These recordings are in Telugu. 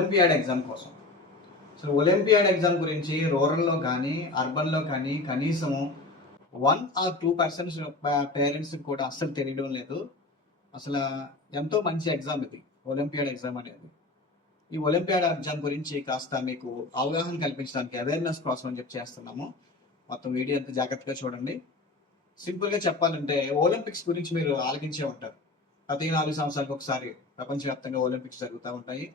ఒలింపియాడ్ ఎగ్జామ్ కోసం. సో ఒలింపియాడ్ ఎగ్జామ్ గురించి రూరల్లో కానీ అర్బన్లో కానీ కనీసం 1 or 2% పేరెంట్స్ కూడా అస్సలు తెలియడం లేదు. అసలు ఎంతో మంచి ఎగ్జామ్ ఇది ఒలింపియాడ్ ఎగ్జామ్ అనేది. ఈ ఒలింపియాడ్ ఎగ్జామ్ గురించి కాస్త మీకు అవగాహన కల్పించడానికి అవేర్నెస్ కోసం అని చెప్పి చేస్తున్నాము. మొత్తం వీడియో అంతా జాగ్రత్తగా చూడండి. సింపుల్గా చెప్పాలంటే ఒలింపిక్స్ గురించి మీరు ఆలకించే ఉంటారు. ప్రతి 4 సంవత్సరాలకు ఒకసారి ప్రపంచవ్యాప్తంగా ఒలింపిక్స్ జరుగుతూ ఉంటాయి.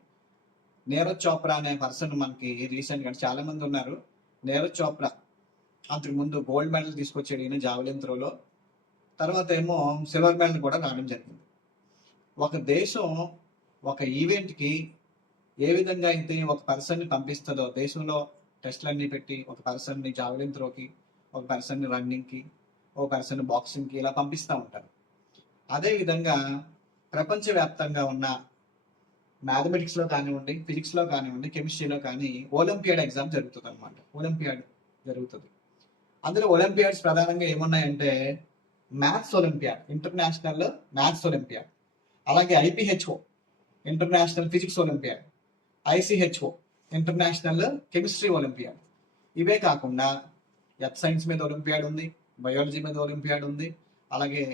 నీరజ్ చోప్రా అనే పర్సన్ మనకి రీసెంట్గా చాలా మంది ఉన్నారు. నీరజ్ చోప్రా అంతకుముందు గోల్డ్ మెడల్ తీసుకొచ్చాడు ఈయన జావెలిన్ త్రోలో. తర్వాత ఏమో సిల్వర్ మెడల్ కూడా రావడం జరిగింది. ఒక దేశం ఒక ఈవెంట్కి ఏ విధంగా అయితే ఒక పర్సన్ని పంపిస్తుందో, దేశంలో టెస్ట్లన్నీ పెట్టి ఒక పర్సన్ని జావెలిన్ త్రోకి, ఒక పర్సన్ని రన్నింగ్కి, ఒక పర్సన్ బాక్సింగ్కి ఇలా పంపిస్తూ ఉంటారు. అదేవిధంగా ప్రపంచవ్యాప్తంగా ఉన్న మ్యాథమెటిక్స్లో కానివ్వండి, ఫిజిక్స్లో కానివ్వండి, కెమిస్ట్రీలో కానీ ఒలింపియాడ్ ఎగ్జామ్ జరుగుతుంది అనమాట. ఒలింపియాడ్ జరుగుతుంది. అందులో ఒలింపియాడ్స్ ప్రధానంగా ఏమున్నాయంటే maths olympiad, international maths olympiad, అలాగే IPhO international physics olympiad, IChO international chemistry olympiad. ఇవే కాకుండా ఎర్త్ సైన్స్ మీద ఒలింపియాడ్ ఉంది, బయాలజీ మీద ఒలింపియాడ్ ఉంది, అలాగే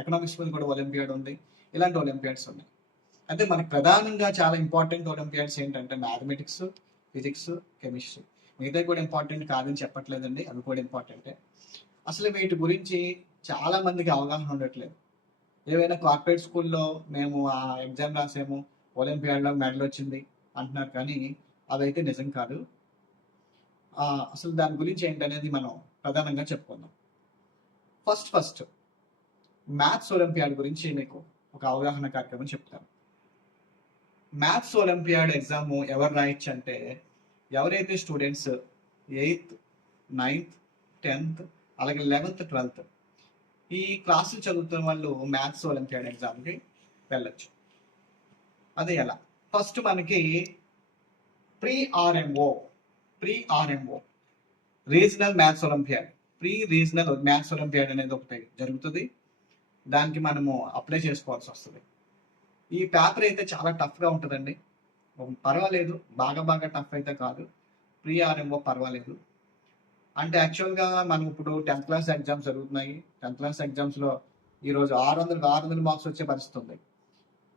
ఎకనామిక్స్ మీద కూడా ఒలింపియాడ్ ఉంది. ఇలాంటి ఒలింపియాడ్స్ ఉన్నాయి. అయితే మనకు ప్రధానంగా చాలా ఇంపార్టెంట్ ఒలింపియాడ్స్ ఏంటంటే మ్యాథమెటిక్స్, ఫిజిక్స్, కెమిస్ట్రీ. మిగతా కూడా ఇంపార్టెంట్ కాదని చెప్పట్లేదండి, అవి కూడా ఇంపార్టెంటే. అసలు వీటి గురించి చాలా మందికి అవగాహన ఉండట్లేదు. ఏవైనా కార్పొరేట్ స్కూల్లో మేము ఆ ఎగ్జామ్ రాసాము, ఒలింపియాడ్లో మెడల్ వచ్చింది అంటున్నారు, కానీ అదైతే నిజం కాదు. అసలు దాని గురించి ఏంటనేది మనం ప్రధానంగా చెప్పుకుందాం. ఫస్ట్ మ్యాథ్స్ ఒలింపియాడ్ గురించి మీకు ఒక అవగాహన కార్యక్రమం చెప్తాను. మ్యాథ్స్ ఒలింపియాడ్ ఎగ్జామ్ ఎవరు రాయొచ్చు అంటే ఎవరైతే స్టూడెంట్స్ 8th, 9th, 10th, అలాగే 11th, 12th ఈ క్లాసులు చదువుతున్న వాళ్ళు మ్యాథ్స్ ఒలింపియాడ్ ఎగ్జామ్కి వెళ్ళచ్చు. అది ఎలా? ఫస్ట్ మనకి pre RMO regional maths olympiad, regional maths olympiad అనేది ఒకటి జరుగుతుంది. దానికి మనము అప్లై చేసుకోవాల్సి వస్తుంది. ఈ పేపర్ అయితే చాలా టఫ్గా ఉంటుందండి. పర్వాలేదు, బాగా టఫ్ అయితే కాదు. ప్రీ ఆర్ఎంఓ పర్వాలేదు. అంటే యాక్చువల్గా మనం ఇప్పుడు 10th క్లాస్ ఎగ్జామ్స్ జరుగుతున్నాయి. 10th క్లాస్ ఎగ్జామ్స్లో ఈరోజు 600 మార్క్స్ వచ్చే పరిస్థితి ఉంది.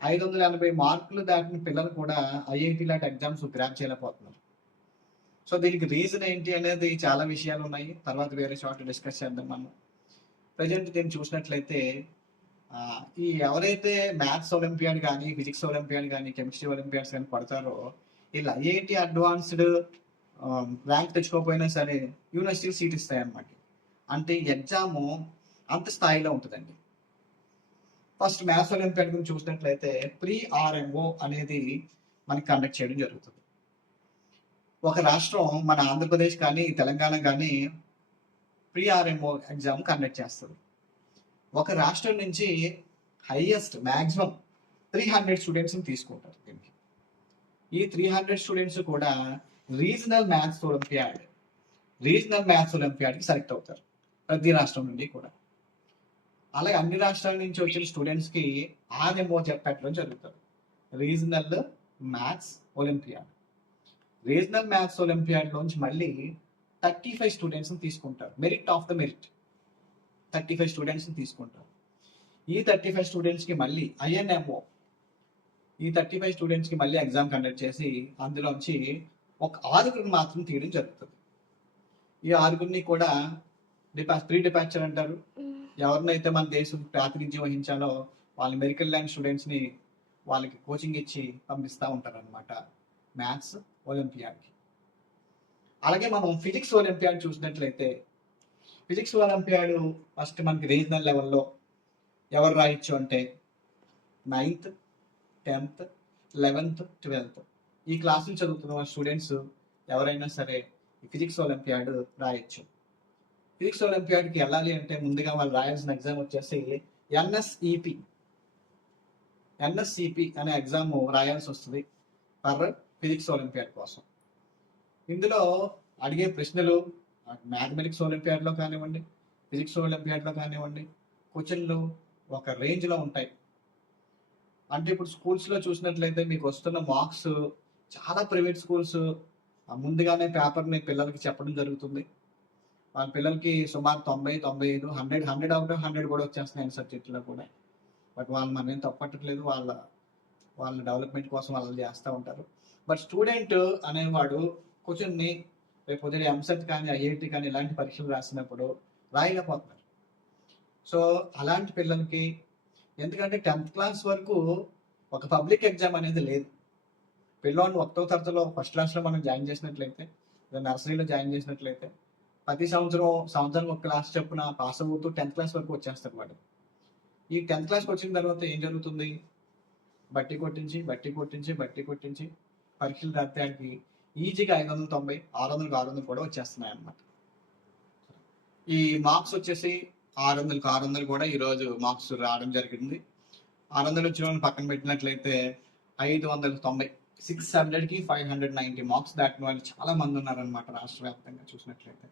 580 మార్కులు దాటిన పిల్లలు కూడా ఐఐటి లాంటి ఎగ్జామ్స్ గ్రాప్ చేయలేకపోతున్నారు. సో దీనికి రీజన్ ఏంటి అనేది చాలా విషయాలు ఉన్నాయి. తర్వాత వేరే చోట డిస్కస్ చేద్దాం. మనం ప్రజెంట్ దీన్ని చూసినట్లయితే ఈ ఎవరైతే మ్యాథ్స్ ఒలింపియాడ్ కానీ, ఫిజిక్స్ ఒలింపియాడ్ కానీ, కెమిస్ట్రీ ఒలింపియాడ్స్ కానీ పడతారో వీళ్ళు ఐఐటి అడ్వాన్స్డ్ ర్యాంక్ తెచ్చుకోకపోయినా సరే యూనివర్సిటీ సీట్ ఇస్తాయి అన్నమాట. అంటే ఎగ్జాము అంత స్థాయిలో ఉంటుందండి. ఫస్ట్ మ్యాథ్స్ ఒలింపియాడ్ గురించి చూసినట్లయితే ప్రీ ఆర్ఎంఓ అనేది మనకి కండక్ట్ చేయడం జరుగుతుంది. ఒక రాష్ట్రం, మన ఆంధ్రప్రదేశ్ కానీ తెలంగాణ కానీ ప్రీ ఆర్ఎంఓ ఎగ్జామ్ కండక్ట్ చేస్తుంది. ఒక రాష్ట్రం నుంచి హైయెస్ట్ మ్యాక్సిమం 300 స్టూడెంట్స్ని తీసుకుంటారు. దీనికి ఈ 300 స్టూడెంట్స్ కూడా రీజనల్ మ్యాథ్స్ ఒలింపియాడ్కి సెలెక్ట్ అవుతారు ప్రతి రాష్ట్రం నుండి కూడా. అలాగే అన్ని రాష్ట్రాల నుంచి వచ్చిన స్టూడెంట్స్కి ఆర్ఎంఓ పెట్టడం జరుగుతుంది, regional maths olympiad. Regional maths ఒలింపియాడ్లోంచి మళ్ళీ 35 స్టూడెంట్స్ని తీసుకుంటారు. మెరిట్ ఆఫ్ ద మెరిట్ 35 స్టూడెంట్స్ని తీసుకుంటారు. ఈ 35 స్టూడెంట్స్కి మళ్ళీ ఐఎన్ఎంఓ, ఈ 35 స్టూడెంట్స్కి మళ్ళీ ఎగ్జామ్ కండక్ట్ చేసి అందులోంచి ఒక 6 మాత్రం తీయడం జరుగుతుంది. ఈ 6 కూడా ప్రీ డిపార్చర్ అంటారు. ఎవరినైతే మన దేశం ప్రాతినిధ్యం వహించాలో వాళ్ళ మెడికల్ ల్యాండ్ స్టూడెంట్స్ని వాళ్ళకి కోచింగ్ ఇచ్చి పంపిస్తూ ఉంటారు అనమాట మ్యాథ్స్ ఒలింపియాడ్కి. అలాగే మనం ఫిజిక్స్ ఒలింపియాడ్ చూసినట్లయితే ఫిజిక్స్ ఒలింపియాడ్ ఫస్ట్ మనకి రీజనల్ లెవెల్లో ఎవరు రాయొచ్చు అంటే 9th, 10th, 11th, 12th ఈ క్లాసులు చదువుతున్న స్టూడెంట్స్ ఎవరైనా సరే ఈ ఫిజిక్స్ ఒలింపియాడ్ రాయొచ్చు. ఫిజిక్స్ ఒలింపియాడ్కి వెళ్ళాలి అంటే ముందుగా వాళ్ళు రాయాల్సిన ఎగ్జామ్ వచ్చేసి ఎన్ఎస్సిపి అనే ఎగ్జామ్ రాయాల్సి వస్తుంది ఫర్ ఫిజిక్స్ ఒలింపియాడ్ కోసం. ఇందులో అడిగే ప్రశ్నలు మ్యాథమెటిక్స్ ఒలింపియాడ్లో కానివ్వండి, ఫిజిక్స్ ఒలింపియాడ్లో కానివ్వండి, క్వశ్చన్లు ఒక రేంజ్లో ఉంటాయి. అంటే ఇప్పుడు స్కూల్స్‌లో చూసినట్లయితే మీకు వస్తున్న మార్క్స్ చాలా ప్రైవేట్ స్కూల్స్ ముందుగానే పేపర్‌ని పిల్లలకి చెప్పడం జరుగుతుంది. వాళ్ళ పిల్లలకి సుమారు 90, 95, 100, 100 ఔట్ ఆఫ్ 100 కూడా వచ్చేస్తున్నాయి అన్ని సబ్జెక్ట్‌లో కూడా. బట్ వాళ్ళు మనమేం తప్పట్టట్లేదు. వాళ్ళ డెవలప్‌మెంట్ కోసం వాళ్ళు చేస్తా ఉంటారు. బట్ స్టూడెంట్ అనేవాడు కూర్చొని రేపు పొద్దున ఎంసెట్ కానీ, ఐఐటీ కానీ ఇలాంటి పరీక్షలు రాసినప్పుడు రాయలేకపోతున్నారు. సో అలాంటి పిల్లలకి ఎందుకంటే 10th క్లాస్ వరకు ఒక పబ్లిక్ ఎగ్జామ్ అనేది లేదు. పిల్లోడిని 1వ తరగతిలో ఫస్ట్ క్లాస్‌లో మనం జాయిన్ చేసినట్లయితే, లేదా నర్సరీలో జాయిన్ చేసినట్లయితే ప్రతి సంవత్సరం ఒక క్లాస్ చొప్పున పాస్ అవుతూ 10th క్లాస్ వరకు వచ్చేస్తాడు వాడు. ఈ 10th క్లాస్‌కి వచ్చిన తర్వాత ఏం జరుగుతుంది? బట్టి కొట్టించి పరీక్షలు రాస్తే ఆడికి ఈజీగా 590, 600కి 600 కూడా వచ్చేస్తున్నాయి అన్నమాట. ఈ మార్క్స్ వచ్చేసి 600కి 600 కూడా ఈరోజు మార్క్స్ రావడం జరిగింది. 600 వచ్చిన వాళ్ళని పక్కన పెట్టినట్లయితే 590, 600కి 590 మార్క్స్ దాటిన వాళ్ళు చాలా మంది ఉన్నారనమాట రాష్ట్ర వ్యాప్తంగా చూసినట్లయితే.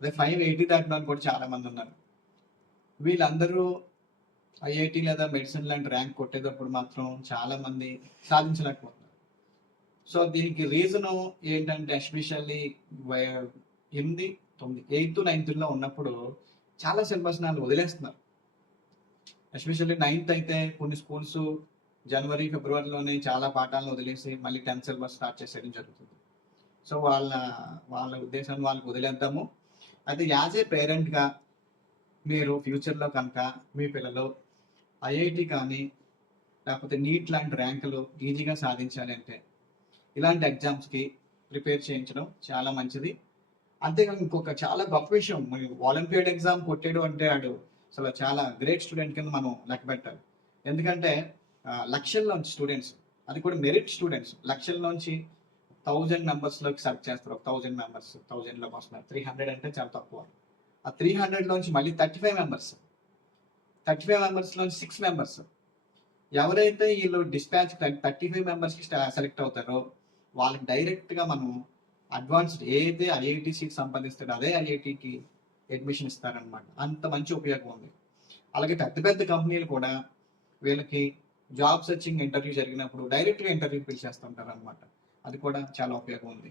అదే 580 దాటిన వాళ్ళు కూడా చాలా మంది ఉన్నారు. వీళ్ళందరూ ఐఐటి లేదా మెడిసిన్ లాంటి ర్యాంక్ కొట్టేటప్పుడు మాత్రం చాలా మంది సాధించలేకపోతున్నారు. సో దీనికి రీజను ఏంటంటే ఎస్పెషల్లీ 8, 9, 8th, 9th ఉన్నప్పుడు చాలా సిలబస్ వాళ్ళు వదిలేస్తున్నారు. ఎస్పెషల్లీ 9th అయితే కొన్ని స్కూల్స్ జనవరి, ఫిబ్రవరిలోనే చాలా పాఠాలను వదిలేసి మళ్ళీ 10th సిలబస్ స్టార్ట్ చేసేయడం జరుగుతుంది. సో వాళ్ళ ఉద్దేశాన్ని వాళ్ళకి వదిలేద్దాము. అయితే యాజ్ ఏ పేరెంట్గా మీరు ఫ్యూచర్లో కనుక మీ పిల్లలు ఐఐటి కానీ లేకపోతే నీట్ లాంటి ర్యాంకులు ఈజీగా సాధించాలి అంటే ఇలాంటి ఎగ్జామ్స్కి ప్రిపేర్ చేయించడం చాలా మంచిది. అంతేకాక ఇంకొక చాలా గొప్ప విషయం, ఒలింపియాడ్ ఎగ్జామ్ కొట్టాడు అంటే ఆడు అసలు చాలా గ్రేట్ స్టూడెంట్ కింద మనం లెక్క పెట్టాలి. ఎందుకంటే లక్షల్లోంచి స్టూడెంట్స్, అది కూడా మెరిట్ స్టూడెంట్స్, లక్షల్లోంచి 1000 మెంబర్స్లోకి సెలెక్ట్ చేస్తారు. ఒక 1000 మెంబర్స్ 1000లోకి వస్తున్నారు. 300 అంటే చాలా తక్కువ. ఆ 300లోంచి మళ్ళీ 35 మెంబర్స్లోంచి 6 మెంబర్స్ ఎవరైతే వీళ్ళు డిస్పాచ్ 35 మెంబర్స్కి సెలెక్ట్ అవుతారో వాళ్ళకి డైరెక్ట్గా మనం అడ్వాన్స్డ్ ఏదైతే ఐఐటి సీట్ సంపాదిస్తాడో అదే ఐఐటికి అడ్మిషన్ ఇస్తారనమాట. అంత మంచి ఉపయోగం ఉంది. అలాగే పెద్ద కంపెనీలు కూడా వీళ్ళకి జాబ్ సర్చింగ్ ఇంటర్వ్యూ జరిగినప్పుడు డైరెక్ట్గా ఇంటర్వ్యూకి పిలిచేస్తుంటారు అనమాట. అది కూడా చాలా ఉపయోగం ఉంది.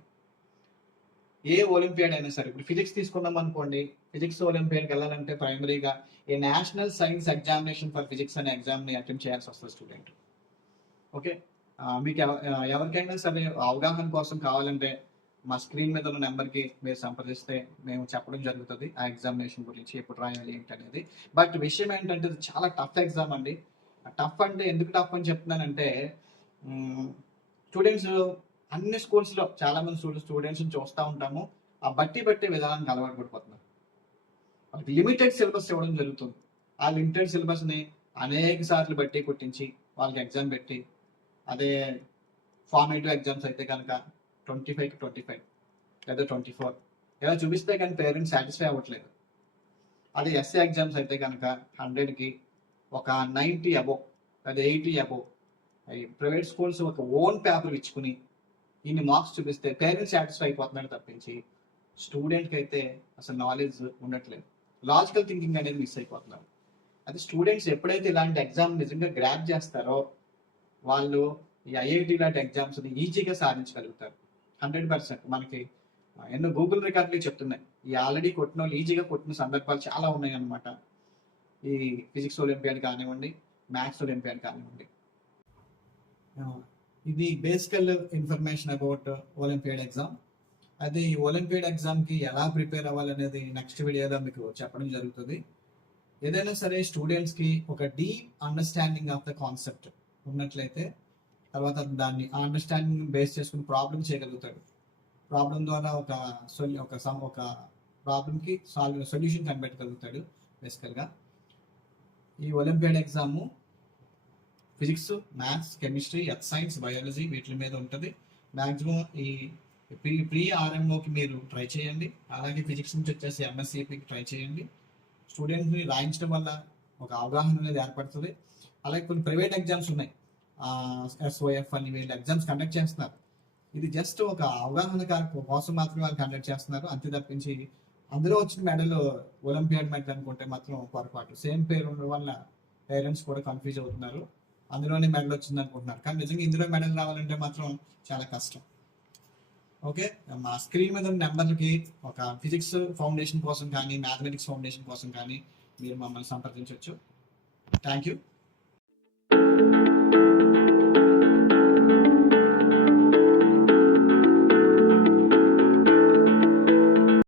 ఏ ఒలింపియాడ్ అయినా సరే, ఇప్పుడు ఫిజిక్స్ తీసుకున్నాం అనుకోండి, ఫిజిక్స్ ఒలింపియాడ్కి వెళ్ళాలంటే ప్రైమరీగా a national science examination for physics అనే ఎగ్జామ్ని అటెంప్ట్ చేయాల్సి వస్తుంది స్టూడెంట్. ఓకే, మీకు ఎవరికైనా సరే అవగాహన కోసం కావాలంటే మా స్క్రీన్ మీద ఉన్న నెంబర్కి మీరు సంప్రదిస్తే మేము చెప్పడం జరుగుతుంది ఆ ఎగ్జామినేషన్ గురించి, ఎప్పుడు రాయాలి ఏంటి అనేది. బట్ విషయం ఏంటంటే ఇది చాలా టఫ్ ఎగ్జామ్ అండి. టఫ్ అంటే ఎందుకు టఫ్ అని చెప్తున్నానంటే స్టూడెంట్స్ అన్ని స్కూల్స్లో చాలా మంది స్టూడెంట్స్ చూస్తూ ఉంటాము, ఆ బట్టి విధానానికి అలవాటు పడిపోతున్నారు. వాళ్ళకి లిమిటెడ్ సిలబస్ ఇవ్వడం జరుగుతుంది. ఆ లిమిటెడ్ సిలబస్ని అనేక సార్లు బట్టి కొట్టించి వాళ్ళకి ఎగ్జామ్ పెట్టి, అదే ఫార్మేటివ్ ఎగ్జామ్స్ అయితే కనుక 25కి 25 లేదా 24 ఇలా చూపిస్తే కానీ పేరెంట్స్ సాటిస్ఫై అవ్వట్లేదు. అదే ఎస్ఏ ఎగ్జామ్స్ అయితే కనుక 100కి ఒక 90 అబోవ్ లేదా 80 అబోవ్ ప్రైవేట్ స్కూల్స్ ఒక ఓన్ పేపర్ ఇచ్చుకుని ఇన్ని మార్క్స్ చూపిస్తే పేరెంట్స్ సాటిస్ఫై అయిపోతున్నాడు తప్పించి స్టూడెంట్కి అయితే అసలు నాలెడ్జ్ ఉండట్లేదు. లాజికల్ థింకింగ్ అనేది మిస్ అయిపోతున్నారు. అది స్టూడెంట్స్ ఎప్పుడైతే ఇలాంటి ఎగ్జామ్ నిజంగా గ్రాప్ చేస్తారో వాళ్ళు ఈ ఐఐటి లాంటి ఎగ్జామ్స్ని ఈజీగా సాధించగలుగుతారు. 100%. మనకి ఎన్నో గూగుల్ రికార్డులు చెప్తున్నాయి. ఈ ఆల్రెడీ కొట్టిన వాళ్ళు ఈజీగా కొట్టిన సందర్భాలు చాలా ఉన్నాయి అన్నమాట. ఈ ఫిజిక్స్ ఒలింపియాడ్ కానివ్వండి, మ్యాథ్స్ ఒలింపియాడ్ కానివ్వండి. ఇది బేసికల్ ఇన్ఫర్మేషన్ అబౌట్ ఒలింపియాడ్ ఎగ్జామ్. అది ఈ ఒలింపియాడ్ ఎగ్జామ్కి ఎలా ప్రిపేర్ అవ్వాలనేది నెక్స్ట్ వీడియోలో మీకు చెప్పడం జరుగుతుంది. ఏదైనా సరే స్టూడెంట్స్కి ఒక deep understanding of the concept ఉన్నట్లయితే తర్వాత దాన్ని ఆ అండర్స్టాండింగ్ బేస్ చేసుకుని ప్రాబ్లం చేయగలుగుతాడు. ప్రాబ్లం ద్వారా ఒక ప్రాబ్లంకి సొల్యూషన్ కనిపెట్టగలుగుతాడు. బేసికల్గా ఈ olympiad exam physics, maths, chemistry, earth science, biology వీటి మీద ఉంటుంది. మ్యాక్సిమం ఈ ప్రీ ఆర్ఎంఓకి మీరు ట్రై చేయండి. అలాగే ఫిజిక్స్ నుంచి వచ్చేసి ఎంఎస్సిపికి ట్రై చేయండి. స్టూడెంట్ని రాయించడం వల్ల ఒక అవగాహన అనేది ఏర్పడుతుంది. అలాగే కొన్ని ప్రైవేట్ ఎగ్జామ్స్ ఉన్నాయి, SOF అని వీళ్ళు ఎగ్జామ్స్ కండక్ట్ చేస్తున్నారు. ఇది జస్ట్ ఒక అవగాహన కోసం మాత్రమే వాళ్ళు కండక్ట్ చేస్తున్నారు. అంతే తప్పించి అందులో వచ్చిన మెడల్ ఒలింపియాడ్ మెడల్ అనుకుంటే మాత్రం పొరపాటు. సేమ్ పేరు ఉండడం వల్ల పేరెంట్స్ కూడా కన్ఫ్యూజ్ అవుతున్నారు. అందులోనే మెడల్ వచ్చింది అనుకుంటున్నారు, కానీ నిజంగా ఇందులో మెడల్ రావాలంటే మాత్రం చాలా కష్టం. ఓకే, మా స్క్రీన్ మీద ఉన్న నెంబర్లకి ఒక ఫిజిక్స్ ఫౌండేషన్ కోసం కానీ మ్యాథమెటిక్స్ ఫౌండేషన్ కోసం కానీ మీరు మమ్మల్ని సంప్రదించవచ్చు. Thank you.